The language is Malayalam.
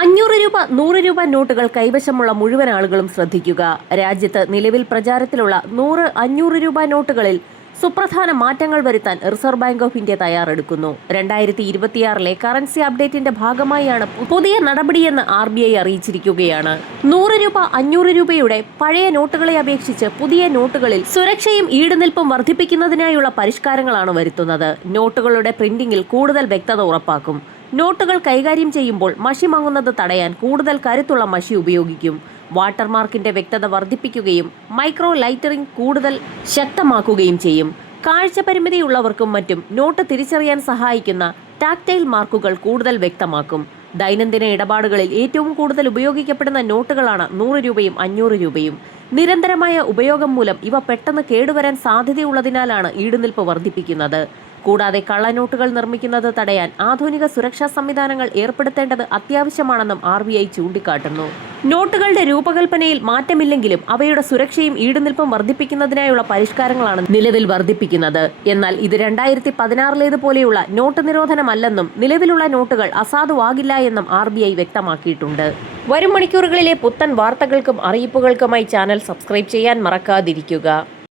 അഞ്ഞൂറ് രൂപ നൂറ് രൂപ നോട്ടുകൾ കൈവശമുള്ള മുഴുവൻ ആളുകളും ശ്രദ്ധിക്കുക. രാജ്യത്ത് നിലവിൽ പ്രചാരത്തിലുള്ള നൂറ് അഞ്ഞൂറ് രൂപ നോട്ടുകളിൽ സുപ്രധാന മാറ്റങ്ങൾ വരുത്താൻ റിസർവ് ബാങ്ക് ഓഫ് ഇന്ത്യ തയ്യാറെടുക്കുന്നു. രണ്ടായിരത്തി ഇരുപത്തിയാറിലെ കറൻസി അപ്ഡേറ്റിന്റെ ഭാഗമായാണ് പുതിയ നടപടിയെന്ന് ആർ ബി ഐ അറിയിച്ചിരിക്കുകയാണ്. നൂറ് രൂപ അഞ്ഞൂറ് രൂപയുടെ പഴയ നോട്ടുകളെ അപേക്ഷിച്ച് പുതിയ നോട്ടുകളിൽ സുരക്ഷയും ഈടുനിൽപ്പും വർദ്ധിപ്പിക്കുന്നതിനായുള്ള പരിഷ്കാരങ്ങളാണ് വരുത്തുന്നത്. നോട്ടുകളുടെ പ്രിന്റിംഗിൽ കൂടുതൽ വ്യക്തത ഉറപ്പാക്കും. നോട്ടുകൾ കൈകാര്യം ചെയ്യുമ്പോൾ മഷി മങ്ങുന്നത് തടയാൻ കൂടുതൽ കരുത്തുള്ള മഷി ഉപയോഗിക്കും. വാട്ടർമാർക്കിന്റെ വ്യക്തത വർദ്ധിപ്പിക്കുകയും മൈക്രോ ലൈറ്ററിംഗ് കൂടുതൽ ശക്തമാക്കുകയും ചെയ്യും. കാഴ്ച പരിമിതിയുള്ളവർക്കും മറ്റും നോട്ട് തിരിച്ചറിയാൻ സഹായിക്കുന്ന ടാക്ടൈൽ മാർക്കുകൾ കൂടുതൽ വ്യക്തമാക്കും. ദൈനംദിന ഇടപാടുകളിൽ ഏറ്റവും കൂടുതൽ ഉപയോഗിക്കപ്പെടുന്ന നോട്ടുകളാണ് നൂറ് രൂപയും അഞ്ഞൂറ് രൂപയും. നിരന്തരമായ ഉപയോഗം മൂലം ഇവ പെട്ടെന്ന് കേടുവരാൻ സാധ്യതയുള്ളതിനാലാണ് ഈടുനിൽപ്പ് വർദ്ധിപ്പിക്കുന്നത്. കൂടാതെ കള്ളനോട്ടുകൾ നിർമ്മിക്കുന്നത് തടയാൻ ആധുനിക സുരക്ഷാ സംവിധാനങ്ങൾ ഏർപ്പെടുത്തേണ്ടത് അത്യാവശ്യമാണെന്നും ആർ ചൂണ്ടിക്കാട്ടുന്നു. നോട്ടുകളുടെ രൂപകൽപ്പനയിൽ മാറ്റമില്ലെങ്കിലും അവയുടെ സുരക്ഷയും ഈടുനിൽപ്പും വർദ്ധിപ്പിക്കുന്നതിനായുള്ള പരിഷ്കാരങ്ങളാണ് നിലവിൽ വർദ്ധിപ്പിക്കുന്നത്. എന്നാൽ ഇത് രണ്ടായിരത്തി പതിനാറിലേതുപോലെയുള്ള നോട്ട് നിരോധനമല്ലെന്നും നിലവിലുള്ള നോട്ടുകൾ അസാധുവാകില്ല എന്നും ആർ വ്യക്തമാക്കിയിട്ടുണ്ട്. വരും മണിക്കൂറുകളിലെ പുത്തൻ വാർത്തകൾക്കും അറിയിപ്പുകൾക്കുമായി ചാനൽ സബ്സ്ക്രൈബ് ചെയ്യാൻ മറക്കാതിരിക്കുക.